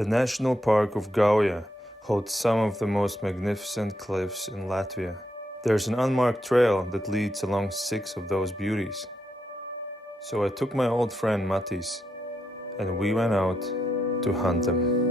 The National Park of Gauja holds some of the most magnificent cliffs in Latvia. There's an unmarked trail that leads along 6 of those beauties. So I took my old friend Matis and we went out to hunt them.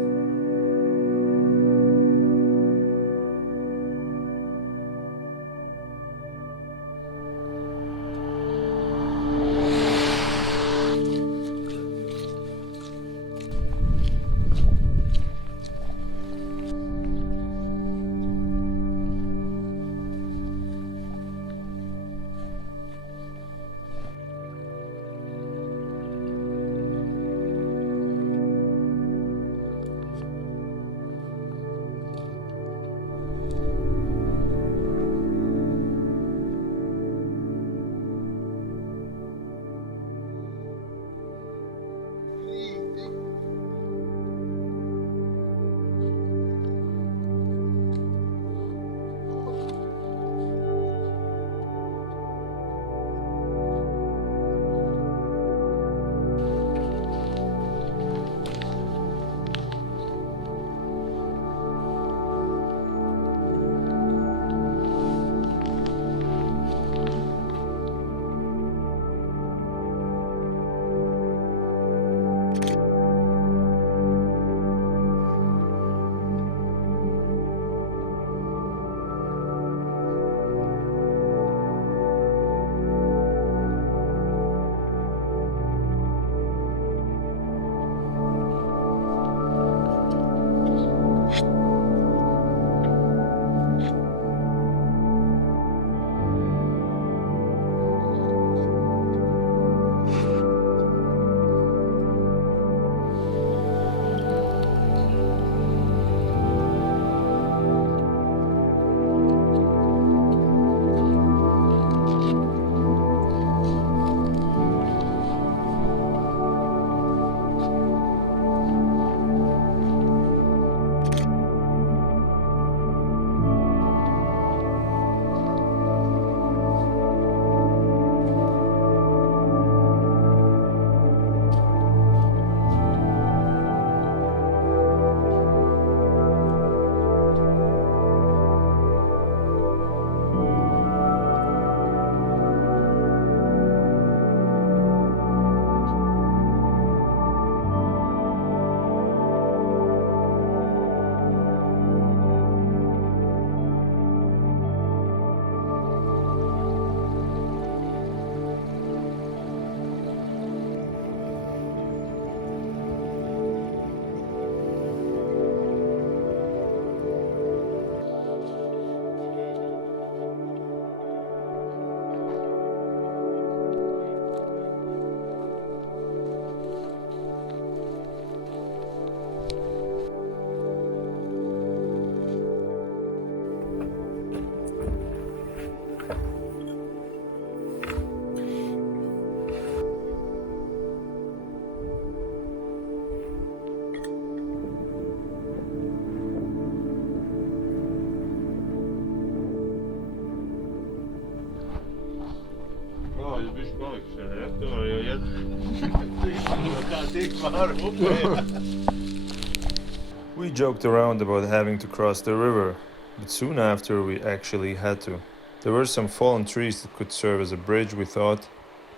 We joked around about having to cross the river, but soon after we actually had to. There were some fallen trees that could serve as a bridge, we thought,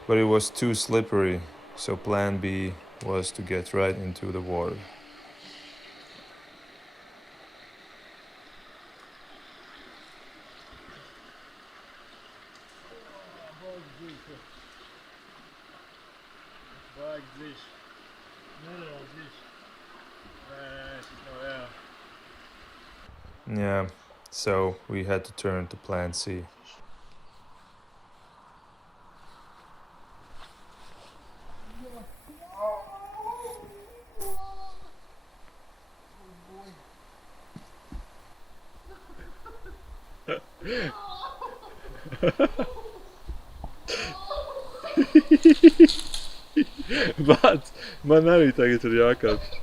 but it was too slippery, so plan B was to get right into the water. Yeah, so we had to turn to plan C. But man arī tagad ir jākāpj.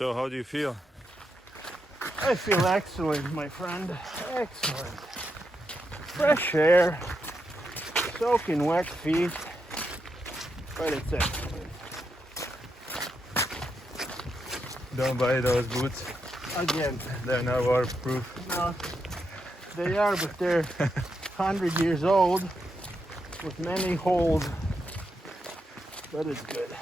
So how do you feel? I feel excellent, my friend. Excellent. Fresh air, soaking wet feet, but it's excellent. Don't buy those boots. Again, They're not waterproof. no, they are, but they're 100 years old with many holes, but it's good.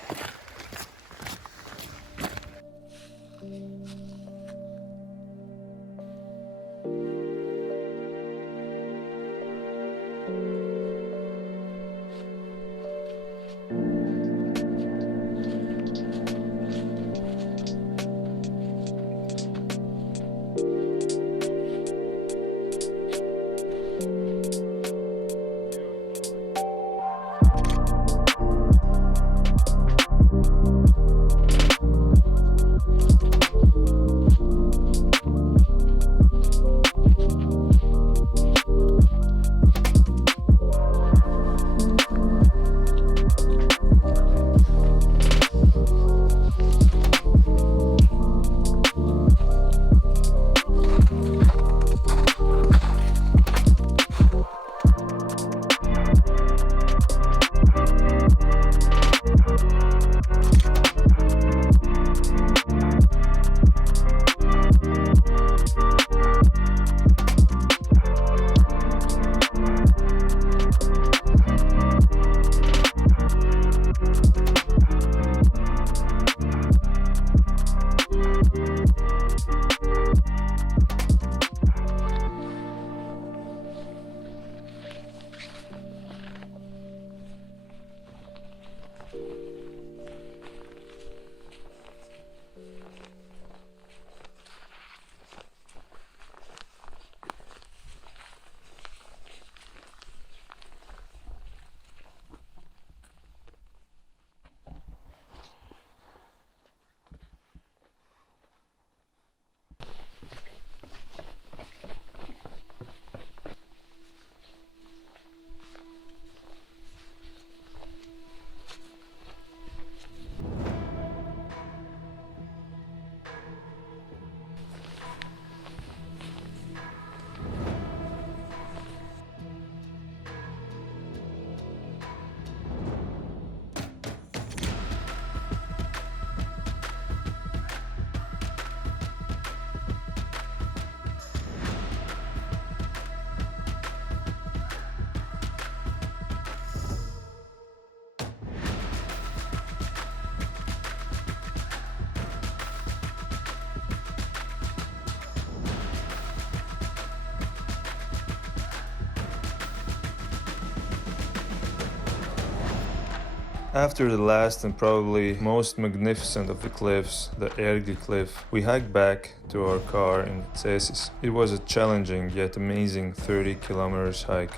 After the last and probably most magnificent of the cliffs, the Līču-Langu Cliff, we hiked back to our car in Cēsis. It was a challenging yet amazing 30 kilometers hike.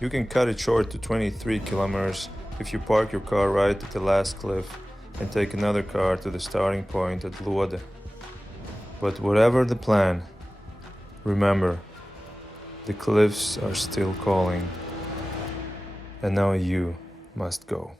You can cut it short to 23 kilometers if you park your car right at the last cliff and take another car to the starting point at Lode. But whatever the plan, remember, the cliffs are still calling, and now you must go.